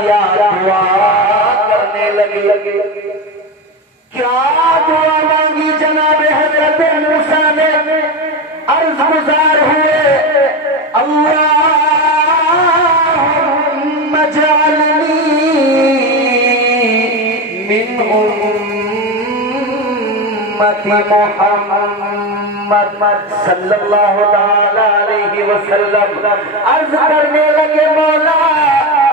کیا دعا کرنے لگے. کیا دعا مانگی جناب حضرت موسیٰ نے؟ عرض گزار ہوئے اللہم اجعلنی من امت محمد صلی اللہ علیہ وسلم. عرض کرنے لگے مولا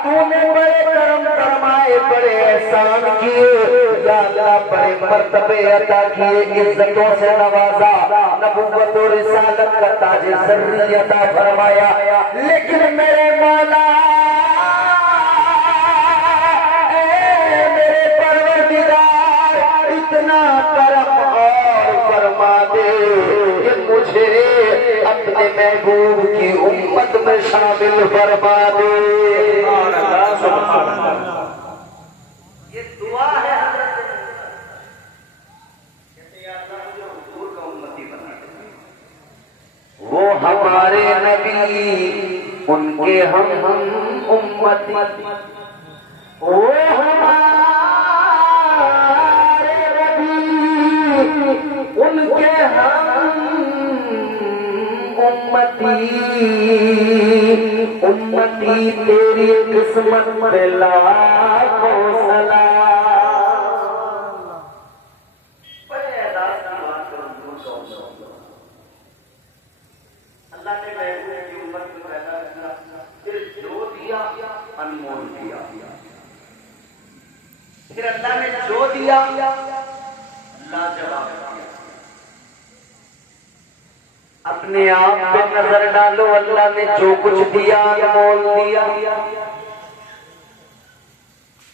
تو نے بڑے کرم فرمائے، بڑے احسان کیے، یا اللہ بڑے مرتبے عطا کیے، عزتوں سے نوازا، نبوت و رسالت کا تاج زرری عطا فرمایا، لیکن میرے مولا اے میرے پروردگار اتنا کرم اور فرما دے کہ مجھے اپنے محبوب کی امت میں شامل فرما دے. یہ دعا ہے حضرت کہتے ہیں اللہ مجھے حضور کا امتی بنا دے. وہ ہمارے نبی ان کے ہم امتی، وہ ہمارے نبی ان کے ہم امتی تیری قسمت پہ لاکھوں سلام. بڑے اعزاز کی بات کروں اللہ نے محبوب کی امت میں پیدا کیا، پھر جو دیا انمول دیا، پھر اللہ نے جو دیا لاجواب دیا. اپنے آپ پہ نظر ڈالو، اللہ نے جو کچھ دیا انمول دیا.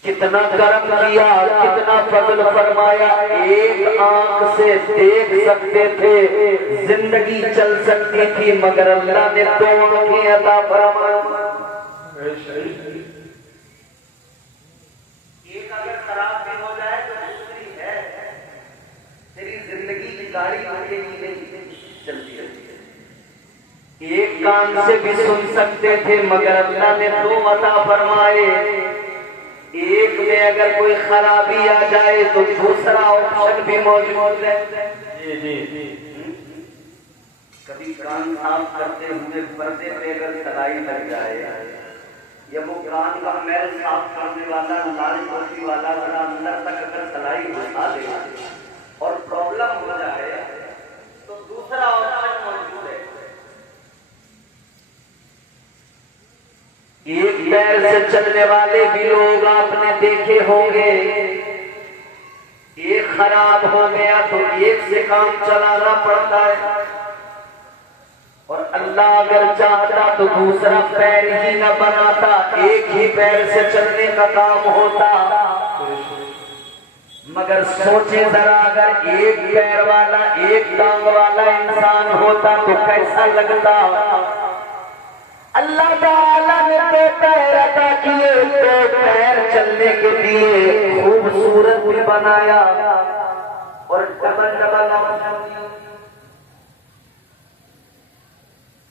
کتنا کرم کیا، کتنا فضل فرمایا. ایک آنکھ سے دیکھ سکتے تھے، زندگی چل سکتی تھی، مگر اللہ نے دو آنکھیں عطا فرمائی. ایک اگر خراب بھی ہو جائے تو دوسری ہے. تیری زندگی کی گاڑی آگے نہیں چلتی ہے. ایک کان سے بھی سن سکتے تھے، مگر اللہ نے دو عطا فرمائے. ایک میں اگر کوئی خرابی آ جائے تو دوسرا آپشن بھی موجود ہے. کبھی کان صاف کرتے ہوئے پردے پہ اگر سلائی لگ جائے یا وہ کان کا میل صاف کرنے والا لال پوچھی والا ذرا اندر تک اگر سلائی گھسا دے اور پرابلم ہو جائے تو دوسرا آپشن موجود ہے. ایک پیر سے چلنے والے بھی لوگ آپ نے دیکھے ہوں گے. ایک خراب ہو گیا تو ایک سے کام چلانا پڑتا ہے، اور اللہ اگر چاہتا تو دوسرا پیر ہی نہ بناتا، ایک ہی پیر سے چلنے کا کام ہوتا. مگر سوچے ذرا اگر ایک پیر والا ایک ٹانگ والا انسان ہوتا تو کیسا لگتا. اللہ تعالیٰ نے دو پیر عطا کیے، دو پیر چلنے کے لیے خوبصورت بھی بنایا اور ڈبل ڈبل آپشن.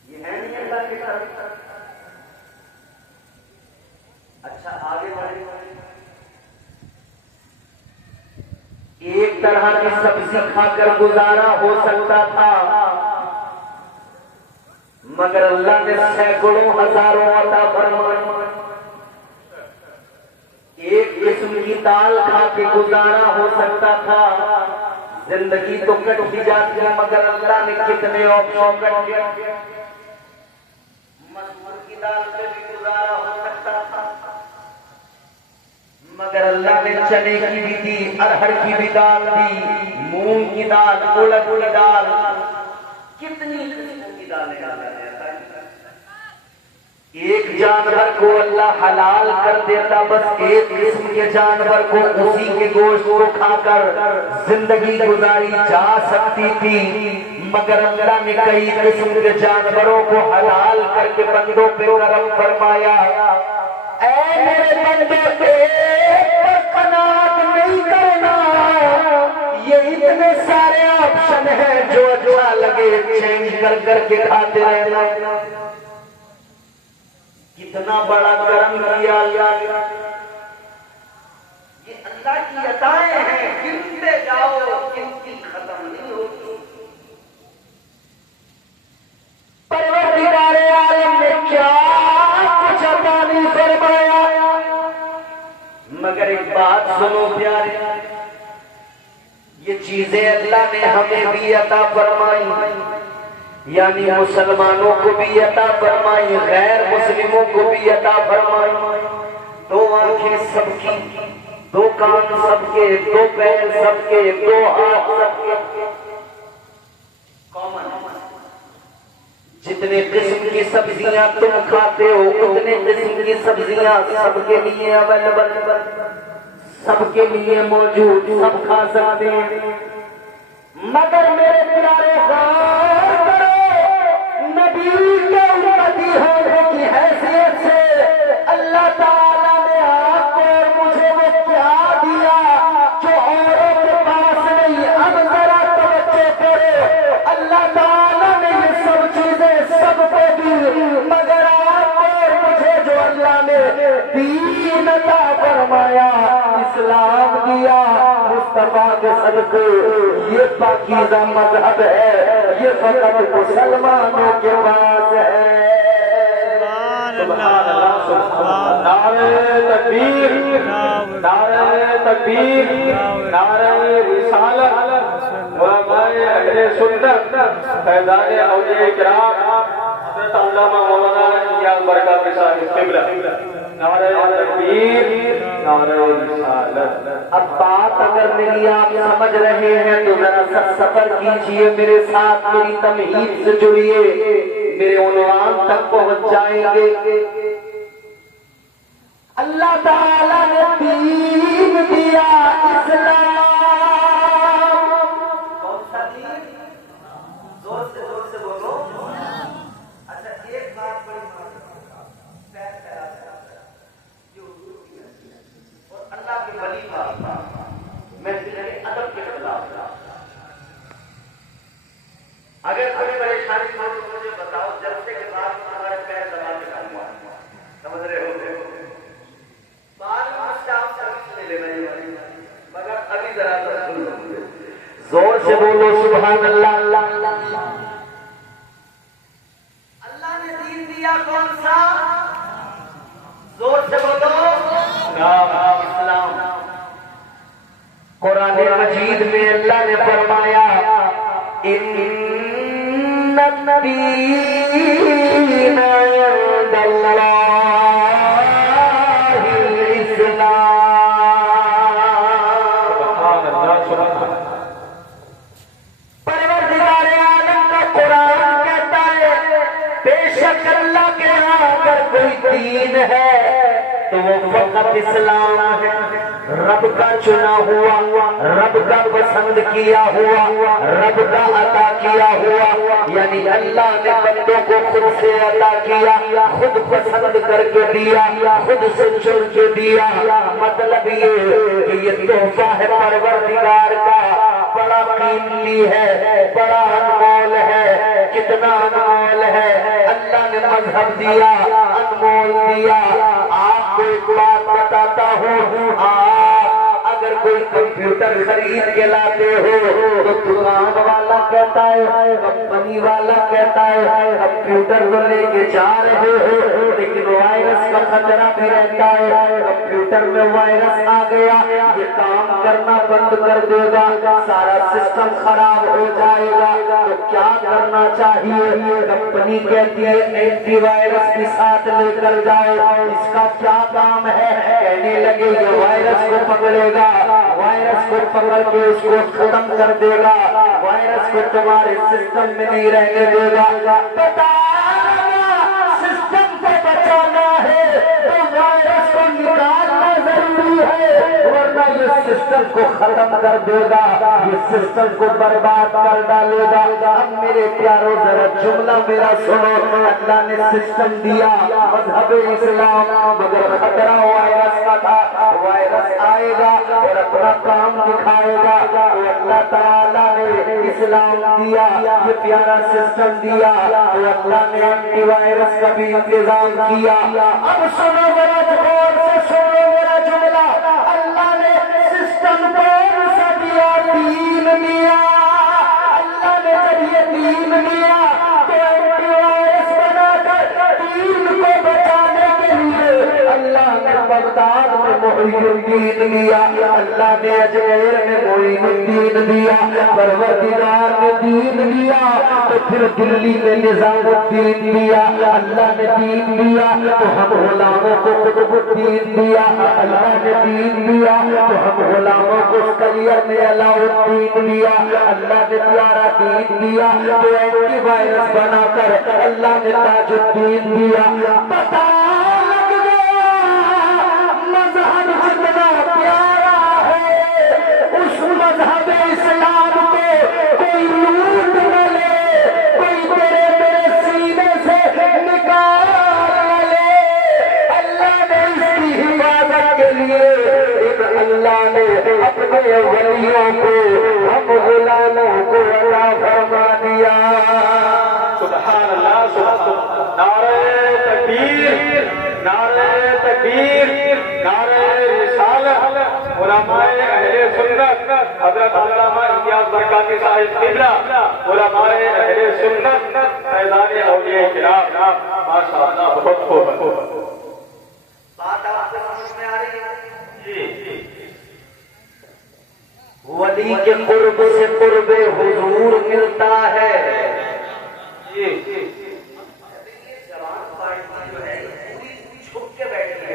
یہ ہے نہیں اللہ کے ساتھ. اچھا آگے بڑھے. ایک طرح کی سبزی کھا کر گزارا ہو سکتا تھا، مگر اللہ نے سینکڑوں ہزاروں عطا فرمائے. ایک قسم کی دال کھا کے گزارا ہو سکتا تھا، زندگی تو کٹ بھی جاتی ہے، مگر اللہ نے کتنے آپشن کٹ دیا. مسور کی دال سے بھی گزارا ہو سکتا تھا، مگر اللہ نے چنے کی بھی دی، ارہر کی بھی دال دی، مونگ کی دال، اڑد کی دال، کتنی قسموں کی دالیں ڈالا جاتا ہے. ایک جانور کو اللہ حلال کر دیتا، بس ایک قسم کے جانور کو اسی کے گوشت کو کھا کر زندگی گزاری جا سکتی تھی، مگر اللہ نے کئی قسم کے جانوروں کو حلال کر کے بندوں پہ کرم فرمایا. اے میرے بندوں، ایک پر قناعت نہیں کرنا. یہ اتنے سارے آپشن ہیں، جو اچھا لگے چینج کر کر کے کھاتے رہنا. کتنا بڑا کرم کیا اللہ نے. بات سنو پیارے، یہ چیزیں اللہ نے ہمیں بھی عطا فرمائی، یعنی مسلمانوں کو بھی عطا فرمائی، غیر مسلموں کو بھی عطا فرمائی۔ دو آنکھیں سب کی، دو کان سب کے، دو پیر سب کے، دو ہاتھ سب کے، جتنے قسم کی سبزیاں تم کھاتے ہو اتنے قسم کی سبزیاں سب کے لیے اویلیبل، سب کے لیے موجود، سب کھا سکتے ہیں۔ مگر میرے پیارے غور کرو، نبی کے امتی ہونے کی حیثیت سے اللہ تعالیٰ نے آپ کو اور مجھے وہ کیا دیا جو اوروں کے پاس نہیں۔ اب ذرا توجہ کرو، اللہ تعالیٰ نے یہ سب چیزیں سب کو دی، مگر آپ اور مجھے جو اللہ نے دین عطا فرمایا، اسلام دیا، مصطفیٰ کے صدقے، یہ پاکیزہ مذہب ہے، یہ فقط مسلمانوں کے پاس ہے۔ سبحان اللہ، سبحان اللہ، نعرہ تکبیر، نعرہ تکبیر، نعرہ رسالت، علماء اہل سنت، فیضان اولیاء کرام، حضرت علامہ مولانا الیاس برکات صاحب قبلہ، نعرہ تکبیر، نعرہ رسالت۔ اب بات اگر میری آپ سمجھ رہے ہیں تو ذرا سا سفر کیجئے میرے ساتھ، میری تمہید سے جڑیے، میرے عنوان تک پہنچ جائیں گے۔ اللہ تعالیٰ نے دین دیا اسلام، کون سا دین؟ زور سے بولو۔ اچھا ایک بات بڑی اور اللہ کے ولی کا میں ادب کے خلاف، اگر کوئی پریشانی ہو تو مجھے بتاؤ، جلسے کے بعد تمہارے پیر دبا کے لاؤں گا، سمجھ رہے ہو؟ مگر ابھی ذرا زور سے بولو سبحان اللہ۔ اللہ نے دین دیا کون سا؟ زور سے بولو، اسلام۔ قرآن مجید میں اللہ نے فرمایا ان الدین عند اللہ الاسلام۔ پروردگار عالم کا قرآن کہتا ہے بے شک اللہ کے ہاں اگر کوئی دین ہے تو وہ فقط اسلام ہے، رب کا چنا ہوا، رب کا پسند کیا ہوا، رب کا عطا کیا ہوا، یعنی اللہ نے بندوں کو خود سے عطا کیا، خود پسند کر کے دیا، خود سے چن کے دیا۔ مطلب یہ کہ یہ تحفہ ہے پروردگار کا، بڑا قیمتی ہے، بڑا انمول ہے۔ کتنا انمول ہے؟ اللہ نے مذہب دیا، انمول دیا۔ آپ کو ایک بات بتاتا ہوں، آپ اگر کوئی کمپیوٹر خرید کے لاتے ہو تو دکان والا کہتا ہے، کمپنی والا کہتا ہے کمپیوٹر تو لے کے جا رہے ہو لیکن وائرس کا خطرہ بھی رہتا ہے، کمپیوٹر میں وائرس آ گیا، یہ کام کرنا بند کر دے گا، سارا سسٹم خراب ہو جائے گا، تو کیا کرنا چاہیے؟ کمپنی کہتی ہے اینٹی وائرس بھی ساتھ لے کر جاؤ۔ اس کا کیا کام ہے؟ کہنے لگے یہ وائرس کو پکڑے گا، وائرس کو پکڑ کے اس کو ختم کر دے گا، وائرس کو تمہارے سسٹم میں نہیں رہنے دے گا۔ بتا سسٹم کو بچانا ہے تو وائرس کو نکالنا ضروری ہے، ورنہ یہ سسٹم کو ختم کر دے گا، یہ سسٹم کو برباد کر ڈالے گا۔ اب میرے پیاروں ذرا جملہ میرا سنو، اللہ نے سسٹم دیا مذہب اسلام، مگر خطرہ وائرس کا تھا، وائرس آئے گا اور اپنا کام دکھائے گا، تو اللہ تعالیٰ نے اسلام دیا، یہ پیارا سسٹم دیا، تو اللہ نے اینٹی وائرس کا بھی انتظام کیا۔ اب سنو میرا غور سے سنو میرا جملہ، اللہ نے سسٹم کون سا دیا؟ دین دیا۔ اللہ نے جب یہ دین دیا تو اینٹی وائرس بنا کر دین کو بچانے کے لیے اللہ نے بغداد میں معین الدین دیا، اللہ نے اجمیر میں معین الدین دیا، پروردگار نے دین دیا تو پھر دلی میں نظام الدین دیا، اللہ نے دین دیا تو ہم غلاموں کو قطب الدین دیا، اللہ نے دین دیا تو ہم غلاموں کو کلیئر میں علاء الدین دیا، اللہ نے پیارا دین دیا تو اینٹی وائرس بنا کر اللہ نے تاج الدین دیا۔ پتہ لگ گیا مذہب جتنا پیارا ہے، اس مذہب اسلام کو کوئی لوٹ نہ لے، کوئی میرے سینے سے نکال نہ لے۔ اللہ نے اس کی حفاظت کے لیے اللہ نے اپنے ولیوں کو ہم غلاموں کو عطا فرما دیا۔ سبحان اللہ، سبحان اللہ، نعرہ تکبیر، نعرہ تکبیر، نعرہ رسالت۔ علماء اہل سنت حضرت علامہ الیاس برکاتی صاحب قبلہ، علماء اہل سنت فیضان اولیاء کرام، ماشاءاللہ بہت خوب۔ بات آپ کو سمجھ میں آ رہی ہے؟ جی ولی کے قرب سے قرب حضور ملتا ہے۔ جی جوان پارٹی جو ہے پوری چھپ کے بیٹھی ہے،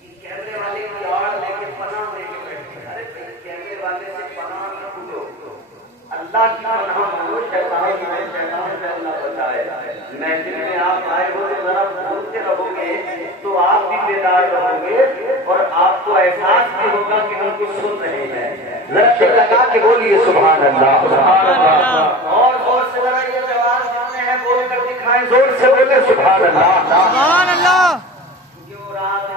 یہ کیمرے والے کی آڑ لے کے پناہ لے کے بیٹھی ہے۔ ارے بھائی کیمرے والے سے پناہ نہ پوچھو، اللہ کی پناہ مانگو، شیطان سے اللہ بچائے۔ محفل میں آپ آئے ہو تو ذرا بولتے رہو گے تو آپ بھی بیدار رہو گے اور آپ کو احساس بھی ہوگا کہ ہم کچھ سن رہے ہیں۔ لڑکے لگا کے بولیے سبحان اللہ، سبحان اللہ، اور زور سے ذرا یہ جواب جتنے ہیں بول کر دکھائیں، زور سے بولے سبحان اللہ، سبحان اللہ۔ کیونکہ وہ رات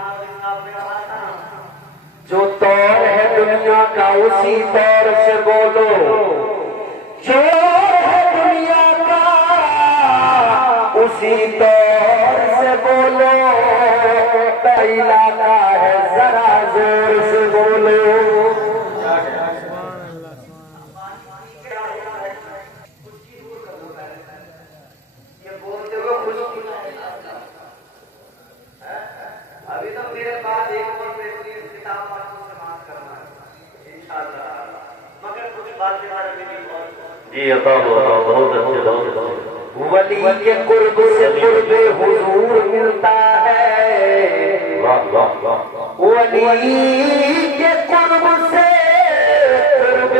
جو طور ہے دنیا کا اسی طور سے بولو، جو ہے دنیا کا اسی طور سے بولو، علاقہ ہے ذرا زور سے بولو۔ یہ بولتے ہوئے خوش ابھی تو میرے پاس ایک اور بہترین کتاب آپ کو سماعت کرنا ہے انشاءاللہ، مگر کچھ باتیں جی عطا ہو، بہت اچھے، بہت اچھے۔ ولی کے قرب سے قرب حضور ملتا ہے، ولی کے قرب سے قرب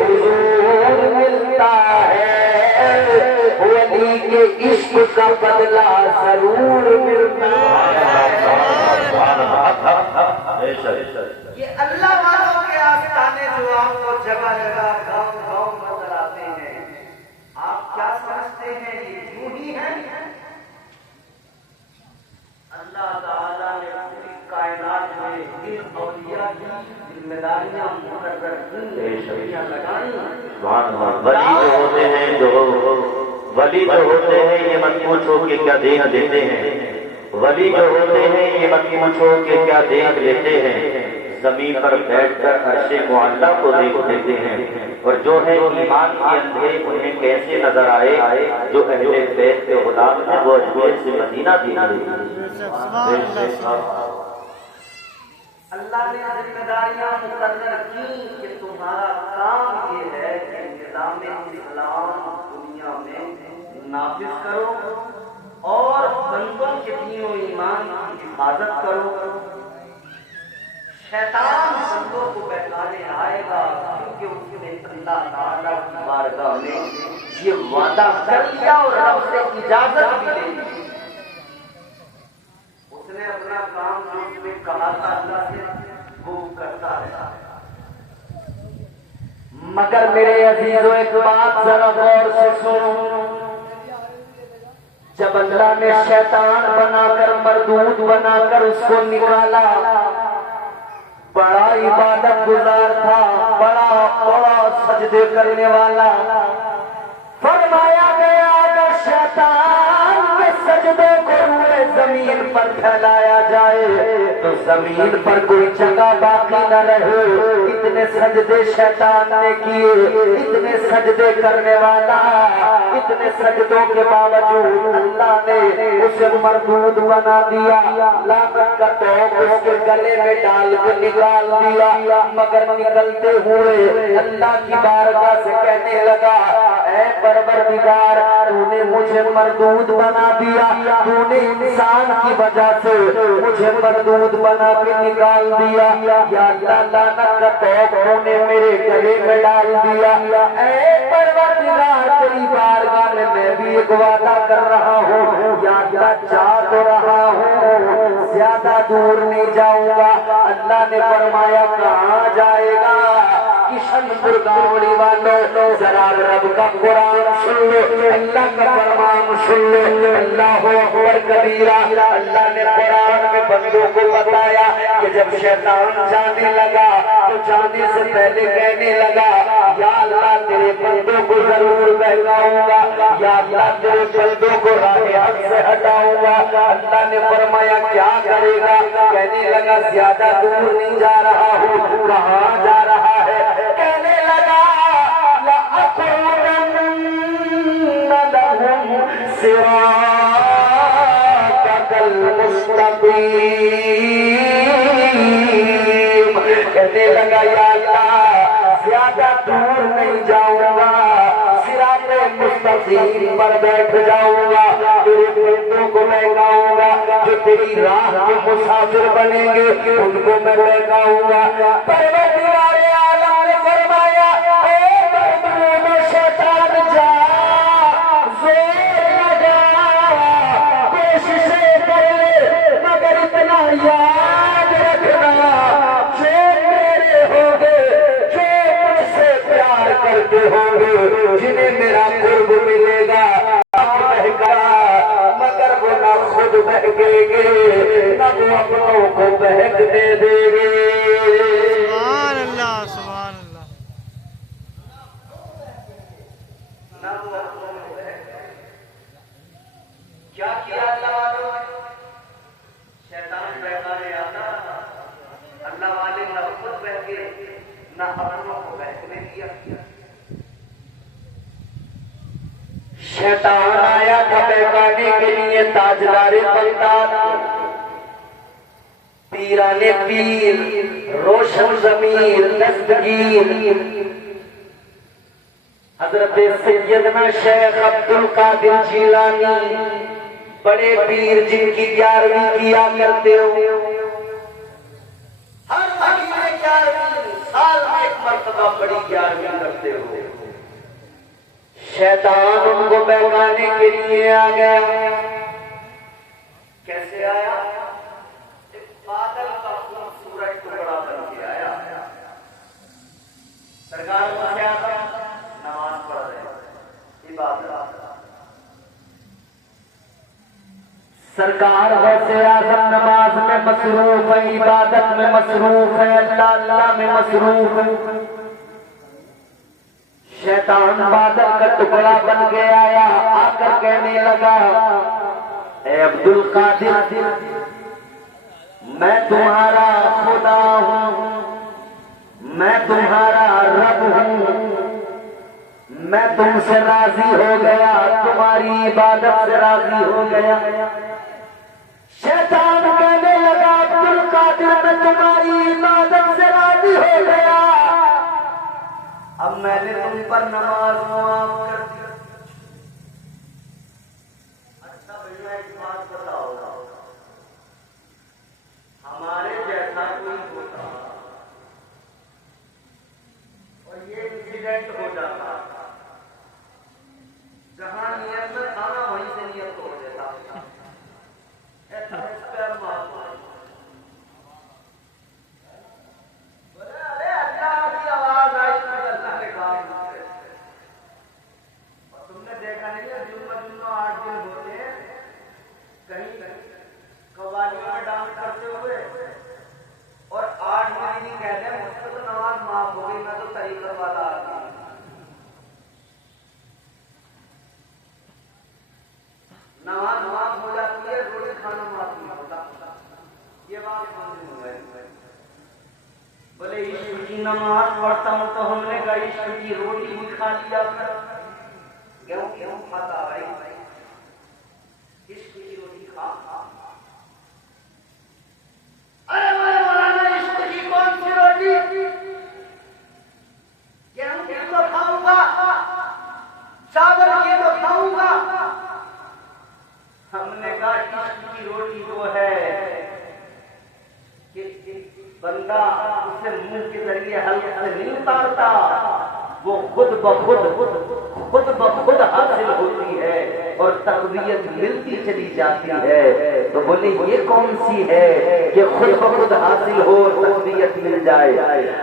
حضور ملتا ہے، ولی کے عشق کا بدلہ ضرور ملتا ہے۔ یہ اللہ والوں کے آستانے جو آپ کو جگہ جگہ گاؤں گاؤں نظر آتے ہیں، آپ کیا سمجھتے ہیں یہ یوں ہی ہے؟ اللہ تعالیٰ نے پوری کائنات میں ان اولیاء کی ذمہ داریاں مقرر کی، لگائی۔ ولی جو ہوتے ہیں یہ مت پوچھو کہ کیا دیکھ لیتے ہیں، ولی جو ہوتے ہیں یہ مت پوچھو کہ کیا دیکھ لیتے ہیں، زمین پر بیٹھ کر عرش معلیٰ کو دیکھ لیتے ہیں، اور جو ہے ایمان کے اندھے انہیں کیسے نظر آئے جو اہل بیت کے غلام ہیں وہ اجمیر سے مدینہ دیکھ لیتے ہیں۔ اللہ نے ذمہ داریاں مقرر کی کہ تمہارا کام یہ ہے کہ نظام اسلام دنیا میں نافذ کرو اور بندوں کے دین و ایمان کی حفاظت کرو۔ شیطان بندوں کو بہلانے آئے گا کیونکہ اس نے اللہ تعالیٰ کی بارگاہ میں یہ وعدہ کر لیا اور رب سے اجازت بھی لے لی۔ اس نے اپنا کام جو اس نے کہا تھا اللہ سے وہ کرتا ہے۔ مگر میرے عزیزو ایک بات ذرا غور سے سنو، جب اللہ نے شیطان بنا کر مردود بنا کر اس کو نکالا، بڑا عبادت گزار تھا، بڑا سجدے کرنے والا، فرمایا گیا اگر شیطان کے سجدوں کو روئے زمین پر پھیلایا جائے تو زمین پر کوئی جگہ باقی نہ رہے. اتنے سجدے شیطان نے کیے, اتنے سجدے کرنے والا, اتنے سجدوں کے باوجود اللہ نے اسے مردود بنا دیا. لعنت کا توق اس کے گلے میں ڈال کے نکال دیا. مگر نکلتے ہوئے اللہ کی بارگاہ سے کہنے لگا, اے پروردگار, تو نے مجھے مردود بنا دیا, تو نے انسان کی وجہ سے مجھے مردود بنا کے نکال دیا. یا اللہ, لعنت کا توق تو نے میرے گلے میں ڈال دیا. اے پروردگار, تیری بارگاہ میں بھی ایک وعدہ کر رہا ہوں, یا اللہ چاہ تو رہا ہوں, زیادہ دور نہیں جاؤں گا. اللہ نے فرمایا کہاں جائے گا؟ کشن پور گاوڑی والوں ذرا رب کا قرآن سن لو, اللہ کا فرمان سن لو. اللہ اکبر کبیرہ. اللہ نے قرآن میں بندوں کو بتایا کہ جب شیطان جانے لگا تو جانے سے پہلے کہنے لگا, یا اللہ تیرے بندوں کو ضرور بہکاؤں گا, یا اللہ تیرے بندوں کو راہ حق سے ہٹاؤں گا. اللہ نے فرمایا کیا کرے گا؟ کہنے لگا زیادہ دور نہیں جا رہا ہوں. کہاں جا رہا ہے؟ کہنے لگا لَأَقْعُدَنَّ لَهُمْ صِرَاطَكَ الْمُسْتَقِيمَ. کہنے لگا یا اللہ زیادہ دور نہیں جاؤں گا, صراط مستقیم پر بیٹھ جاؤں گا, تیرے بندوں کو بہکاؤں گا, جو تیری راہ کے مسافر بنیں گے ان کو میں بہکاؤں گا. پروردگار عالم نے فرمایا, اے مردود شیطان جا, زور لگا, کوششیں کر لے, مگر اتنا یاد رکھنا, جو میرے ہوں گے, جو مجھ سے پیار کرتے ہوں گے, جنہیں میرا قرب ملے گا, بہکا, مگر وہ نہ خود بہکے گے, نہ وہ اپنوں کو بہک دے دے گے. سبحان اللہ, سبحان اللہ. کیا کیا اللہ والوں نے؟ شیطان بہکانے آتا, اللہ والے نہ خود بہکے نہ اپنوں کو بہکنے دیا. شیطان آیا تھا بہکانے کے لیے تاجدار بغداد, پیران پیر, روشن ضمیر, دستگیر حضرت سیدنا شیخ عبد القادر جیلانی, بڑے پیر جن کی 11ویں کیا کرتے ہو, ہر مہینے 11ویں, سال میں ایک مرتبہ بڑی 11ویں کرتے ہو. شیطان ان کو بہکانے کے لیے آ گیا. کیسے آیا؟ ایک بادل کا خوبصورت ٹکڑا بن کے آیا. سرکار کو کیا تھا؟ نماز پڑھ رہے, عبادت. سرکار غوث اعظم نماز میں مصروف ہے, عبادت میں مصروف ہے, اللہ میں مصروف ہے. شیطان بادل کا ٹکڑا بن کے آیا, آ کر کہنے لگا, اے عبد القادر, میں تمہارا خدا ہوں, میں تمہارا رب ہوں, میں تم سے راضی ہو گیا, تمہاری عبادت سے راضی ہو گیا. شیطان کہنے لگا, عبد القادر میں تمہاری عبادت سے راضی ہو گیا, اب میں نے تم پر نماز معاف کر دی. اچھا بھیا ایک بات بتاؤ, ہمارے جیسا کوئی ہوتا اور یہ انسیڈنٹ ہو جاتا, جہاں نیت میں تھا نا وہیں سے نیت ہو جاتا. ایسا اس پہ بولے ارے اللہ کی آواز آئی, اللہ نے کہا بولے عشق کی نماز پڑھتا ہوں تو ہم نے کہا عشق کی روٹی بھی کھا لیا کر. کیوں کھاتا بھائی؟ عشق کی روٹی کھا. ارے مولانا عشق کی کون سی روٹی؟ گیہوں کی تو کھاؤں گا، چاول کی تو کھاؤں گا. ہم نے کہا عشق کی روٹی وہ ہے کہ بندہ اسے منہ کے ذریعے حلق سے نہیں اتارتا، وہ خود بخود حاصل ہوتی ہے اور تقویت ملتی چلی جاتی ہے. تو بولے یہ کون سی ہے کہ خود بخود حاصل ہو اور تقویت مل جائے؟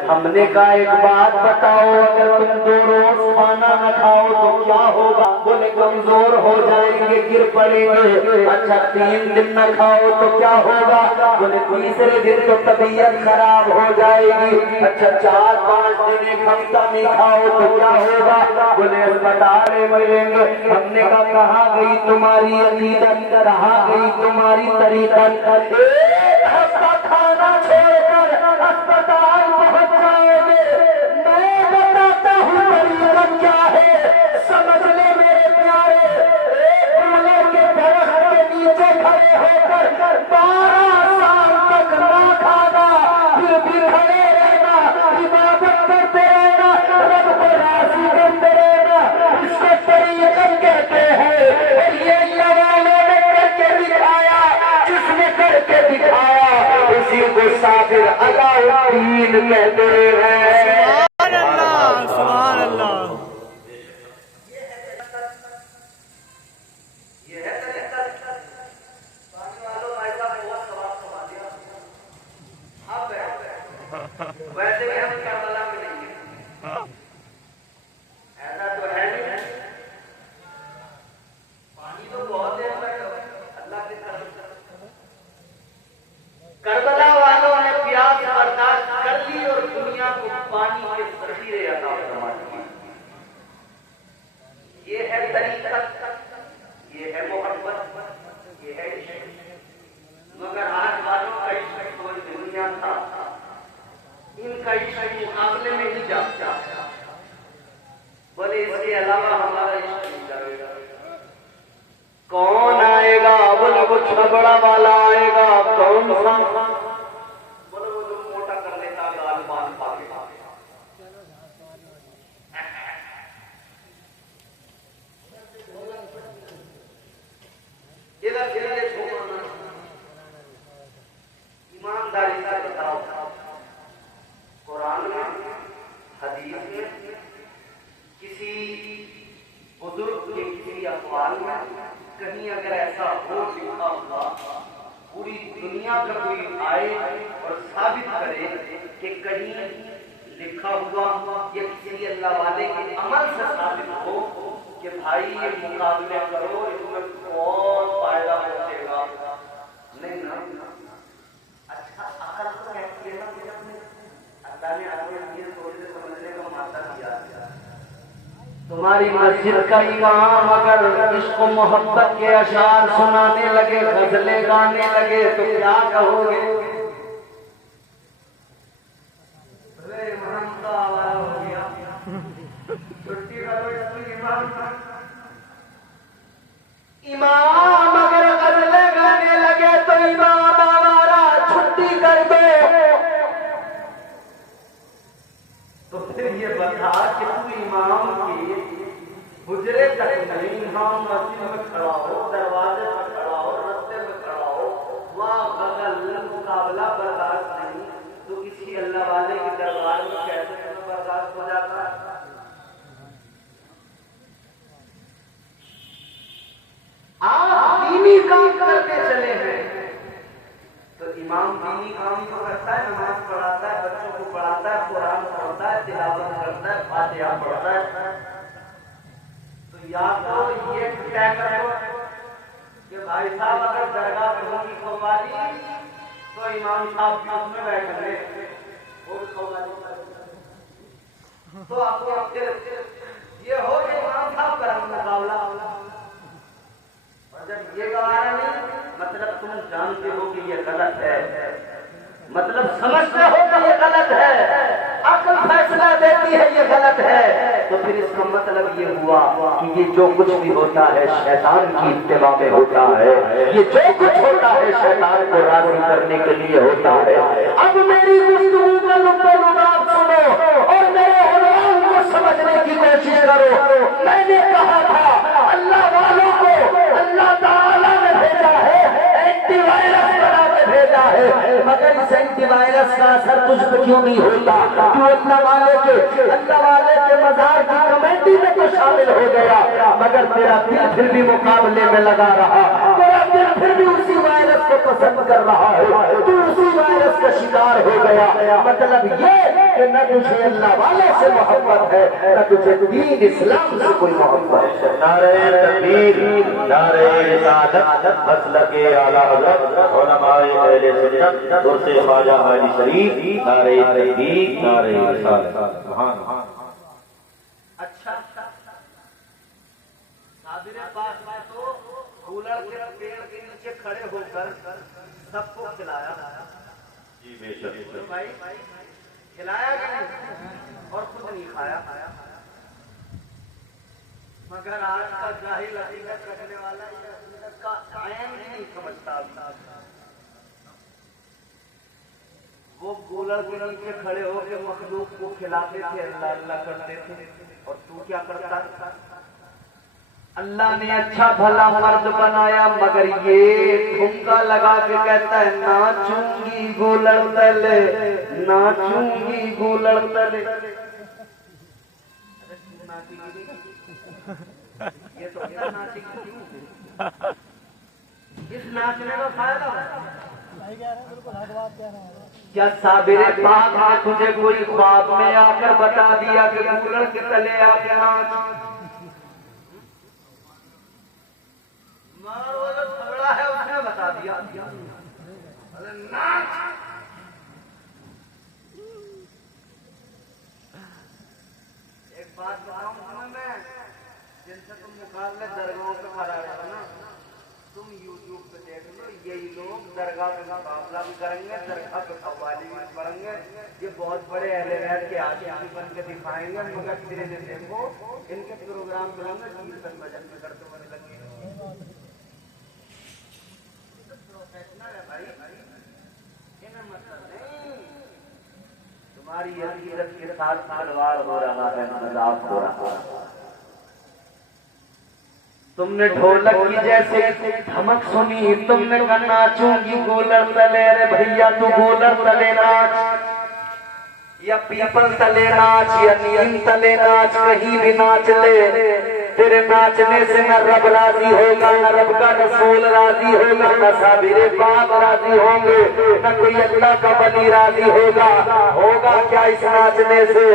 ہم نے کہا ایک بات بتاؤ، اگر تم 2 روز کھانا نہ کھاؤ تو کیا ہوگا؟ بولے کمزور ہو جائیں گے، گر پڑیں گے. اچھا 3 دن نہ کھاؤ تو کیا ہوگا؟ بولے تیسرے دن تو طبیعت خراب ہو جائے گی. اچھا 4-5 دن 1 ہفتہ نہیں کھاؤ تو کیا ہوگا؟ بولے اسپتال میں ملیں گے. ہم نے کہا کہاں گئی تمہاری عقیدت، کہاں گئی تمہاری طریقت؟ 1 ہفتہ کھانا چھوڑ کر اسپتال پہنچ جاؤ گے. میں بتاتا ہوں طریقت کیا ہے، سمجھ لے میرے پیارے. ایک گولے کے درخت کے نیچے کھڑے ہو کر 12 سال تک نہ کھانا، پھر بھی کھڑے رہنا، عبادت کرتے رہنا، رب کو راضی کرتے رہنا، اس کو طریقت کہتے ہیں. اور یہ اللہ والوں نے کر کے دکھایا، جس نے کر کے دکھایا اسی کو صابر علاء الدین کہتے ہیں. سبحان اللہ سبحان اللہ. ویسے بھی ہم کربلا میں نہیں ہیں، ایسا تو ہے نہیں. پانی تو بہت ہے اللہ کی طرف سے. کربلا والوں نے پیاس برداشت کر لی اور دنیا کو پانی کے ذخیرے عطا فرما دیے. یہ ہے طریقت، یہ ہے محبت، یہ ہے عشق. مگر آج والوں کا عشق کوئی دنیا تھا، ان کا عشق مقابلے میں ہی جاتا. بولے اس کے علاوہ ہمارا عشق نہیں جائے گا. کون آئے گا؟ بولے وہ چھبڑا والا آئے گا. کون سا؟ بولے وہ جو موٹا کر لیتا گال بان پا کے. ادھر سے چھوڑنا، ایمانداری سے بتاؤ، قرآن میں حدیث میں کسی بزرگ کے کسی اقوال میں کہیں اگر ایسا ہو لکھا ہوا، پوری دنیا کا کوئی آئے اور ثابت کرے کہ کہیں لکھا ہوا یا کسی اللہ والے کے عمل سے ثابت ہو کہ بھائی یہ مقابلے کرو، اس میں بہت فائدہ پہنچے گا. نہیں نا. اچھا عقل تو کہتی ہے نا کہ اللہ نے اپنے لیے سوچنے سمجھنے کا مادہ دیا. تمہاری مسجد کا امام اگر عشق و محبت کے اشعار سنانے لگے، غزلیں گانے لگے تو کیا کہو گے؟ امام اگر غزلیں گانے لگے تو امام ہمارا چھٹی کر دو. تو پھر یہ بتا کہ تو امام کے حجرے تک نہیں، ہم مسجد میں کھڑا ہو، دروازے میں کھڑا ہو، رستے میں کھڑا ہو، وہاں غزل مقابلہ برداشت نہیں، تو کسی اللہ والے کے دربار میں کیسے برداشت ہو جاتا ہے؟ آپ دینی کام کرتے چلے ہیں تو امام دینی کام تو کرتا ہے، نماز پڑھاتا ہے، بچوں کو پڑھاتا ہے، قرآن پڑھتا ہے، تلاوت کرتا ہے، فاتحہ پڑھتا ہے. تو یا تو یہ طے کرو کہ بھائی صاحب اگر درگاہ پہ ہوگی قوالی تو امام صاحب بھی اس میں بیٹھ گئے اور قوالی تو آپ کو یہ ہو کہ امام صاحب کا مقابلہ. اور جب یہ گوارا نہیں، مطلب تم جانتے ہو کہ یہ غلط ہے، مطلب سمجھتے ہو کہ یہ غلط ہے، عقل فیصلہ دیتی ہے یہ غلط ہے، تو پھر اس کا مطلب یہ ہوا کہ یہ جو کچھ بھی ہوتا ہے شیطان کی اتباع میں ہوتا ہے، یہ جو کچھ ہوتا ہے شیطان کو راضی کرنے کے لیے ہوتا ہے۔ اب میری گفتگو کا لطف لطف سنو اور میرے عنوان کو سمجھنے کی کوشش کرو۔ میں نے کہا تھا اللہ والوں کو اللہ تعالیٰ نے بھیجا ہے، اینٹی وائرس بنا کے بھیجا ہے، مگر اس اینٹی وائرس کا اثر تجھ پہ کیوں نہیں ہوتا؟ تو اللہ والے کے مزار کی کمیٹی میں تو شامل ہو گیا، مگر تیرا دل پھر بھی مقابلے میں لگا رہا، تیرا دل پھر بھی اسی وائرس کو پسند کر رہا ہے، تو اسی وائرس کا شکار ہو گیا۔ مطلب یہ کہ نہ تجھے اللہ والے سے محبت ہے، نہ تجھے دین اسلام سے کوئی محبت ہے۔ نعرہ تکبیر، نعرہ رسالت، مسلک اعلیٰ حضرت علماء اہل سنت درس خواجہ حاجی شریف، نعرہ تکبیر، نعرہ رسالت۔ اچھا صابر پاک میں تو کولر کے پیڑ کے نیچے کھڑے ہو کر سب کو کھلایا، جی بے شک بھائی کھلایا کہ نہیں؟ اور خود نہیں کھایا، مگر آج کا جاہل حقیقت رکھنے والا یہ حقیقت کا عین ہی نہیں سمجھتا۔ وہ کولر کے نیچے کھڑے ہو کے مخلوق کو کھلاتے تھے، اللہ اللہ کرتے تھے، اور تو کیا کرتا تھا؟ اللہ نے اچھا بھلا مرد بنایا، مگر یہ ٹھمکا لگا کے کہتا ہے ناچوں گی گولڑ تلے، ناچوں گی گولڑ تلے۔ یہ تو کیا ناچے گی کیوں؟ اس ناچنے کا فائدہ کیا صابر پاک نے تجھے کوئی خواب میں آ کر بتا دیا کہ گولڑ کے تلے آ کے ناچ؟ وہ جو جھگڑا ہے اس نے بتا دیا ناچ۔ ایک بات بتاؤں تمہیں میں، جن سے تم مقابلے درگاہوں پہ کھڑا رہا نا، تم یوٹیوب پہ دیکھ لو، یہی لوگ درگاہ پہ مقابلہ بھی کریں گے، درگاہ پہ قوالی بھی پڑھیں گے، یہ بہت بڑے اہل بیت کے عاشق بن کے دکھائیں گے، مگر پھر انہیں دیکھو ان کے پروگرام میں کیرتن بھجن میں کرتے ہوئے لگے۔ تمہاری عقیدت کے ساتھ کھلواڑ ہو رہا ہے، مذاق ہو رہا ہے۔ تم نے ڈھولک کی جیسے دھمک سنی، تم نے کہا ناچوں گی گولڑ تلے۔ ارے بھیا تو گولڑ تلے ناچ یا پیپل تلے ناچ یا نیم تلے ناچ، کہیں بھی ناچ لے، تیرے ناچنے سے نہ رب راضی ہوگا، نہ رب کا رسول راضی ہوگا، نہ صابر پاک راضی ہوں گے، نہ کوئی اللہ کا ولی راضی ہوگا۔ ہوگا کیا اس ناچنے سے؟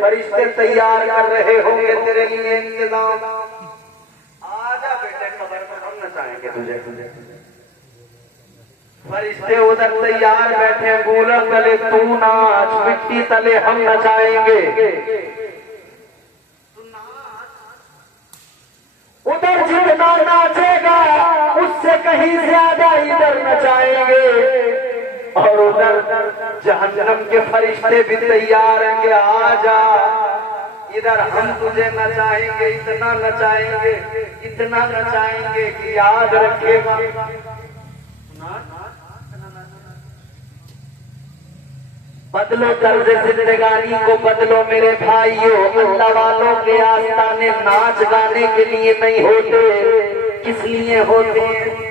فرشتے تیار کر رہے ہوں گے تیرے لیے انتظام۔ آجا بیٹے خبر پر ہم نچائیں گے تجھے، فرشتے ادھر تیار بیٹھے، گولڑ تلے تو ناچ، مٹی تلے ہم نچائیں گے۔ ادھر جتنا ناچے گا اس سے کہیں زیادہ ادھر نچائیں گے، اور ادھر جہنم کے فرشتے بھی تیار ہیں کہ آ جا ادھر ہم تجھے نچائیں گے، اتنا نچائیں گے، اتنا نچائیں گے کہ یاد رکھے گا۔ بدلو طرز زندگانی کو بدلو میرے بھائیوں، اللہ والوں کے آستانے ناچ گانے کے لیے نہیں ہوتے، کس لیے ہوتے ہیں؟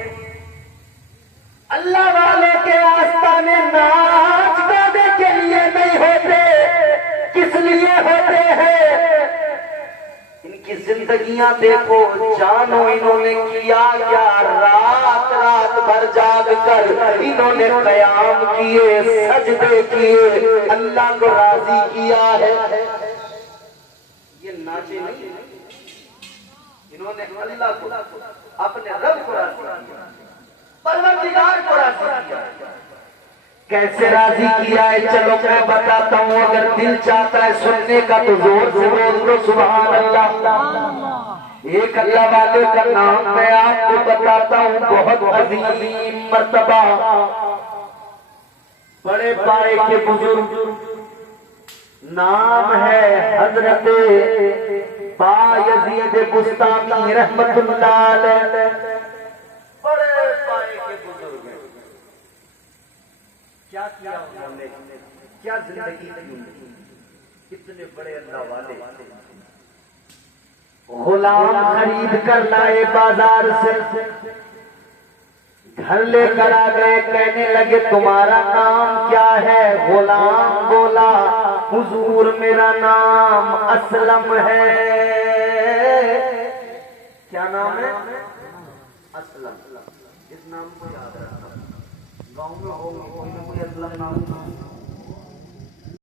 اللہ والوں کے آستانے ناچ گانے کے لیے نہیں ہوتے، کس لیے ہوتے ہیں؟ ان کی زندگیاں دیکھو، جانو انہوں نے کیا کیا، رات رات بھر جاگ کر انہوں نے قیام کیے، سجدے کیے، اللہ کو راضی کیا ہے۔ یہ ناچے نہیں، انہوں نے اللہ کو، اپنے رب کو راضی کیا، پروردگار کو راضی کیا۔ کیسے راضی کیا ہے چلو میں بتاتا ہوں، اگر دل چاہتا ہے سننے کا تو زور سے بول دو سبحان اللہ۔ ایک اللہ والے کا نام میں آپ کو بتاتا ہوں، بہت عظیم مرتبہ، بڑے پائے کے بزرگ نام ہے حضرت بایزید بستامی رحمت اللہ علیہ، بڑے پائے کے بزرگ ہیں۔ کیا کیا انہوں نے، کیا زندگی کی، کتنے بڑے اللہ والے۔ غلام خرید کر لائے بازار سے، گھر لے کر آ گئے، کہنے لگے تمہارا نام کیا ہے؟ غلام بولا حضور میرا نام اسلم ہے۔ کیا نام ہے؟ اسلم۔ اس نام کو یاد رکھنا، گاؤں میں ہوگا کوئی نہ کوئی اسلم نام۔